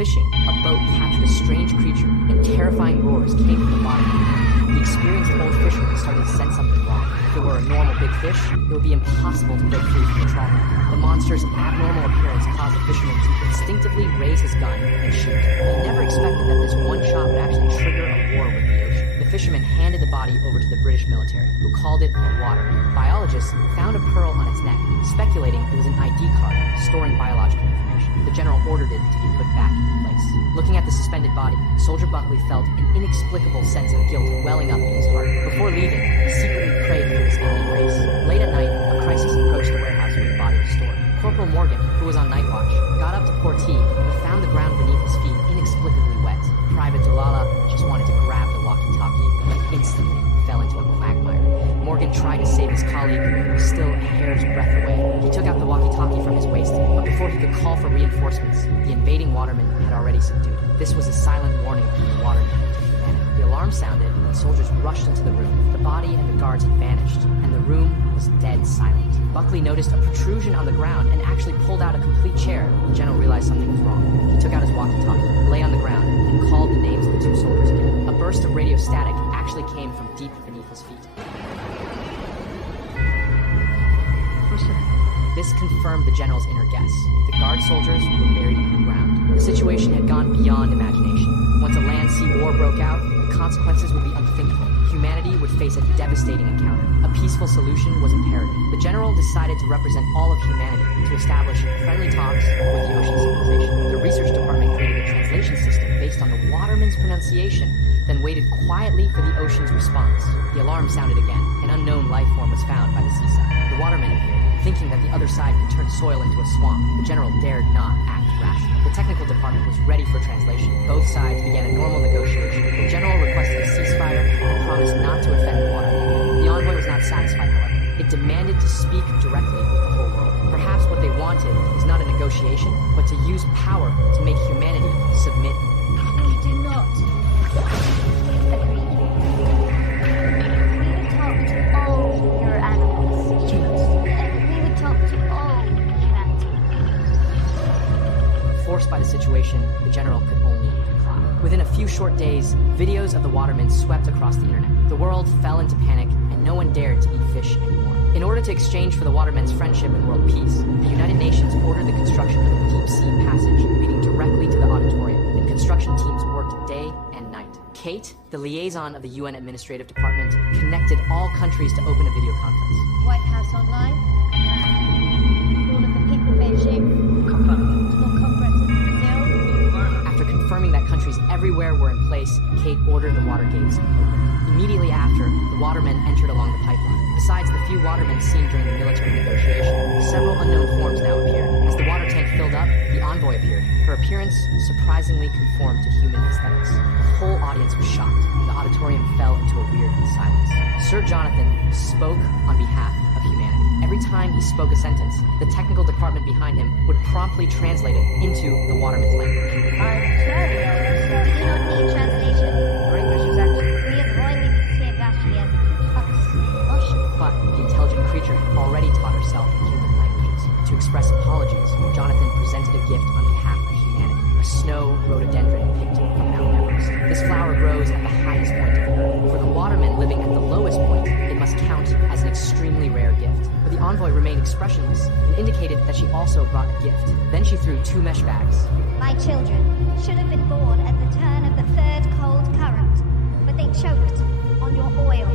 fishing, a boat captured a strange creature, and terrifying roars came from the bottom of the lake. The experienced old fisherman started to sense something wrong. If it were a normal big fish, it would be impossible to break free from the trawl net. The monster's abnormal appearance caused the fisherman to instinctively raise his gun and shoot. He never expected that this one shot would actually trigger a war with the ocean. The fisherman handed the body over to the British military, who called it a waterman. Biologists found a pearl on its neck, speculating it was an ID card storing biological information. The general ordered it to be put back in place. Looking at the suspended body, Soldier Buckley felt an inexplicable sense of guilt welling up in his heart. Before leaving, he secretly prayed for his alien race. Late at night, a crisis approached the warehouse where the body was stored. Corporal Morgan, who was on night watch, got up to Portee, but found the ground beneath his feet inexplicably wet. Private Dulala just wanted to grab the walkie-talkie, but instantly fell into a quagmire. Morgan tried to save his colleague, who was still a hair's breadth away. He took out the walkie-talkie from his waist, but before he could call for reinforcements, the invading watermen had already subdued him. This was a silent warning from the watermen to humanity. The alarm sounded, and soldiers rushed into the room. The body and the guards had vanished, and the room was dead silent. Buckley noticed a protrusion on the ground and actually pulled out a complete chair. The general realized something was wrong. He took out his walkie-talkie, lay on the ground, and called the names of the two soldiers again. A burst of radio static actually came from deep beneath his feet. This confirmed the general's inner guess. The guard soldiers were buried underground. The situation had gone beyond imagination. Once a land-sea war broke out, the consequences would be unthinkable. Humanity would face a devastating encounter. A peaceful solution was imperative. The general decided to represent all of humanity to establish friendly talks with the ocean civilization. The research department created a translation system based on the waterman's pronunciation, then waited quietly for the ocean's response. The alarm sounded again. An unknown life form was found by the seaside. The watermen appeared, thinking that the other side could turn soil into a swamp. The general dared not act rash. The technical department was ready for translation. Both sides began a normal negotiation. The general requested a ceasefire and promised not to offend the watermen. The envoy was not satisfied, however. It demanded to speak directly with the whole world. Perhaps what they wanted was not a negotiation, but to use power to make humanity submit. We do not agree. We would talk to all your animals. We would talk to all humanity. Forced by the situation, the general could only comply. Within a few short days, videos of the watermen swept across the internet. The world fell into panic, and no one dared to eat fish anymore. In order to exchange for the watermen's friendship and world peace, the United Nations ordered the construction of a deep-sea passage leading directly to the auditorium, and construction teams worked day and night. Kate, the liaison of the UN Administrative Department, connected all countries to open a video conference. White House online. All of the people of Beijing. Confirmed. Small Congress of Brazil. After confirming that countries everywhere were in place, Kate ordered the water gates opened. Immediately after, the watermen entered along the pipeline. Besides the few watermen seen during the military negotiation, several unknown forms now appeared. As the water tank filled up, the envoy appeared. Her appearance surprisingly conformed to human aesthetics. The whole audience was shocked. The auditorium fell into a weird silence. Sir Jonathan spoke on behalf of humanity. Every time he spoke a sentence, the technical department behind him would promptly translate it into the waterman's language. We do not need translation. Our English is excellent. We have royally received actually as But the intelligent creature had already taught herself human languages. To express apologies, Jonathan presented a gift on behalf of humanity. A snow rhododendron picked from Mount Everest. This flower grows at the highest point of the earth. For the watermen living at the lowest point, it must count as an extremely rare gift. But the envoy remained expressionless and indicated that she also brought a gift. Then she threw 2 mesh bags. My children should have been born at the turn of the 3rd cold current, but they choked on your oil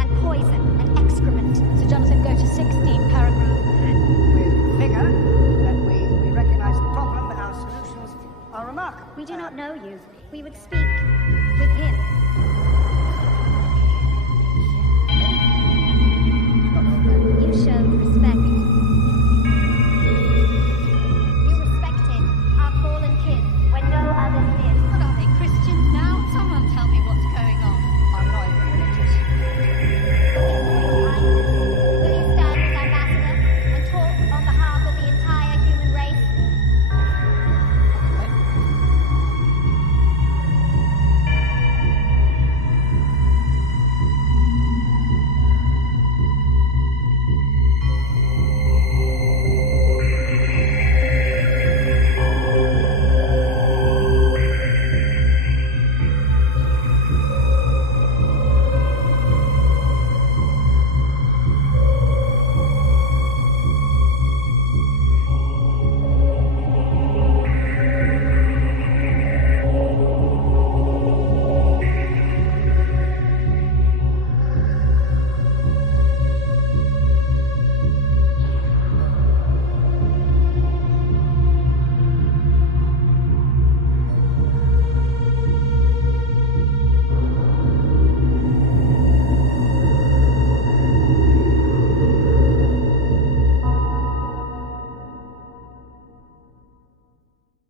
and poison and excrement. So Jonathan, go to 16, paragraph 10. With vigor, that we recognize the problem, but our solutions are remarkable. We do not know you. We would speak